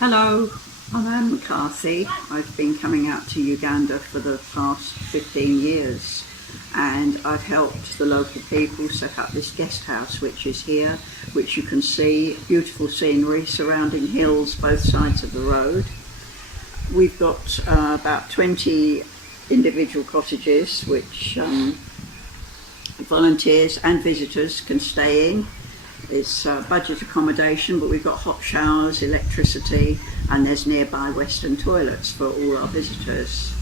Hello, I'm McCarthy. I've been coming out to Uganda for the past 15 years and I've helped the local people set up this guest house which is here, which you can see, beautiful scenery surrounding hills both sides of the road. We've got about 20 individual cottages which volunteers and visitors can stay in. It's budget accommodation, but we've got hot showers, electricity, and there's nearby Western toilets for all our visitors.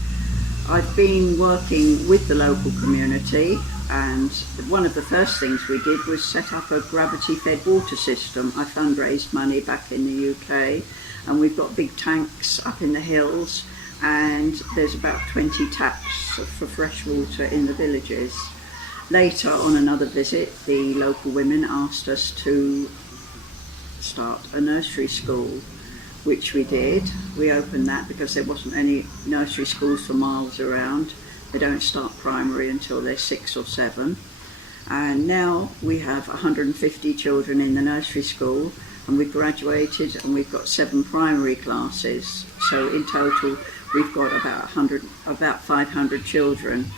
I've been working with the local community, and one of the first things we did was set up a gravity-fed water system. I fundraised money back in the UK, and we've got big tanks up in the hills, and there's about 20 taps for fresh water in the villages. Later, on another visit, the local women asked us to start a nursery school, which we did. We opened that because there wasn't any nursery schools for miles around. They don't start primary until they're 6 or 7. And now we have 150 children in the nursery school, and we've graduated and we've got 7 primary classes. So in total, we've got about 500 children.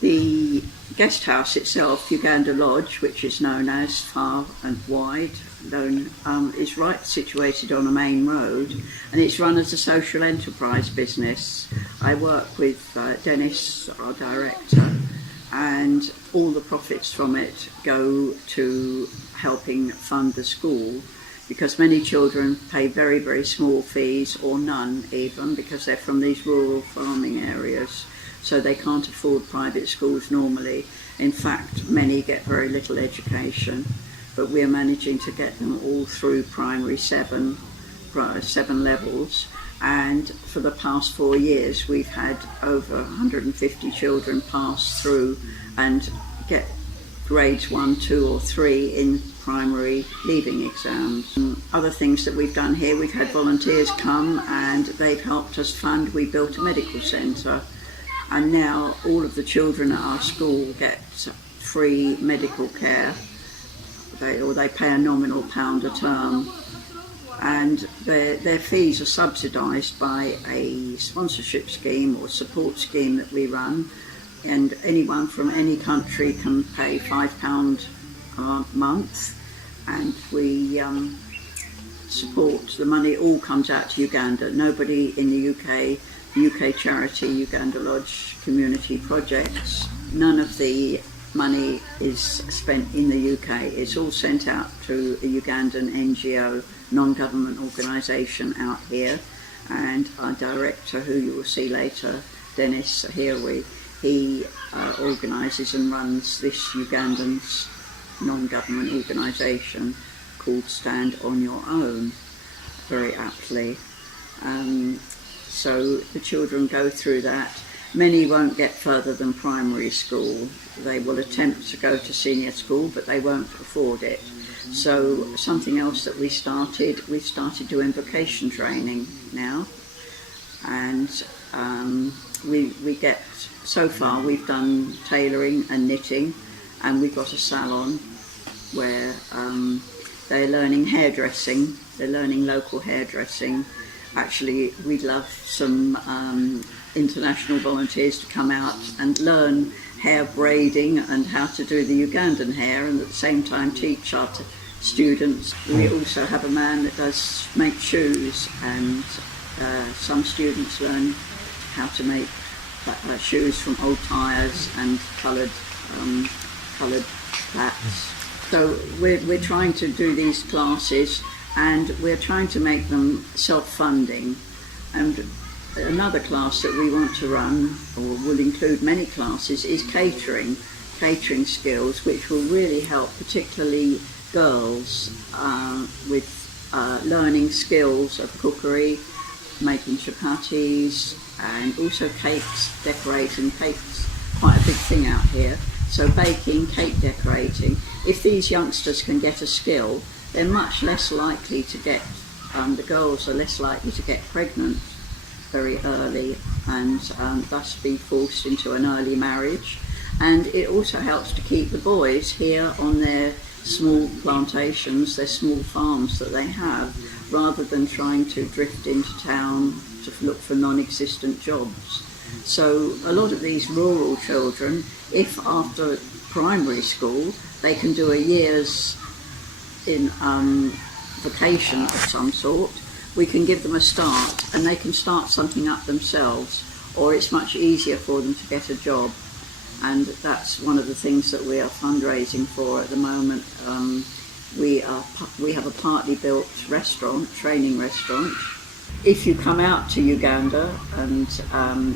The guest house itself, Uganda Lodge, which is known as Far and Wide, is right situated on a main road, and it's run as a social enterprise business. I work with Dennis, our director, and all the profits from it go to helping fund the school, because many children pay very, very small fees, or none even, because they're from these rural farming areas. So they can't afford private schools normally. In fact, many get very little education, but we're managing to get them all through primary 7 levels. And for the past 4 years, we've had over 150 children pass through and get grades 1, 2 or 3 in primary leaving exams. Other things that we've done here, we've had volunteers come and they've helped us fund. We built a medical centre. And now all of the children at our school get free medical care, they pay a nominal £1 a term, and their fees are subsidised by a sponsorship scheme or support scheme that we run, and anyone from any country can pay £5 a month, and we support. The money all comes out to Uganda. Nobody in the UK charity, Uganda Lodge Community Projects, none of the money is spent in the UK. It's all sent out to a Ugandan NGO, non-government organisation out here, and our director, who you will see later, Dennis Ahiri, he organises and runs this Ugandan's non-government organisation called Stand On Your Own, very aptly. So the children go through that. Many won't get further than primary school. They will attempt to go to senior school, but they won't afford it. So something else that we've started doing vocation training now. And so far we've done tailoring and knitting, and we've got a salon where they're learning hairdressing, they're learning local hairdressing. Actually, we'd love some international volunteers to come out and learn hair braiding and how to do the Ugandan hair, and at the same time teach our students. We also have a man that does make shoes, and some students learn how to make shoes from old tyres and coloured plaits. So we're trying to do these classes, and we're trying to make them self-funding. And another class that we want to run, or will include many classes, is catering skills, which will really help particularly girls with learning skills of cookery, making chapatis, and also cakes, decorating. Cakes, quite a big thing out here. So baking, cake decorating. If these youngsters can get a skill, they're much less likely to get, the girls are less likely to get pregnant very early, and thus be forced into an early marriage. And it also helps to keep the boys here on their small plantations, their small farms that they have, rather than trying to drift into town to look for non-existent jobs. So a lot of these rural children, if after primary school they can do a year's in vacation of some sort, we can give them a start and they can start something up themselves, or it's much easier for them to get a job. And that's one of the things that we are fundraising for at the moment. We have a partly built restaurant, training restaurant. If you come out to Uganda and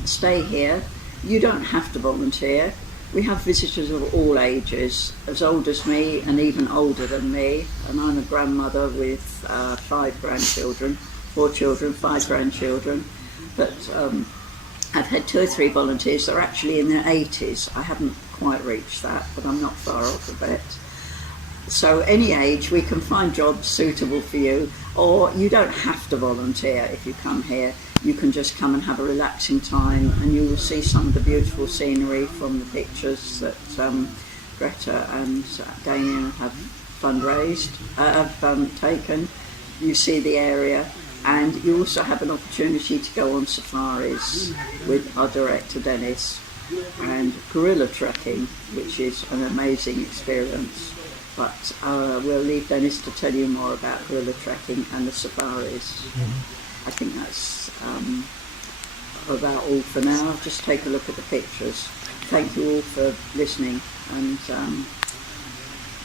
stay here, you don't have to volunteer. We have visitors of all ages, as old as me and even older than me. And I'm a grandmother with 5 grandchildren, 4 children, 5 grandchildren. But I've had 2 or 3 volunteers that are actually in their 80s. I haven't quite reached that, but I'm not far off of it. So any age, we can find jobs suitable for you, or you don't have to volunteer if you come here. You can just come and have a relaxing time, and you will see some of the beautiful scenery from the pictures that Greta and Damien have taken. You see the area, and you also have an opportunity to go on safaris with our director Dennis, and gorilla trekking, which is an amazing experience. But we'll leave Dennis to tell you more about gorilla trekking and the safaris. I think that's about all for now. Just take a look at the pictures. Thank you all for listening, and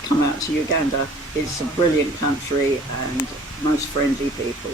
come out to Uganda. It's a brilliant country and most friendly people.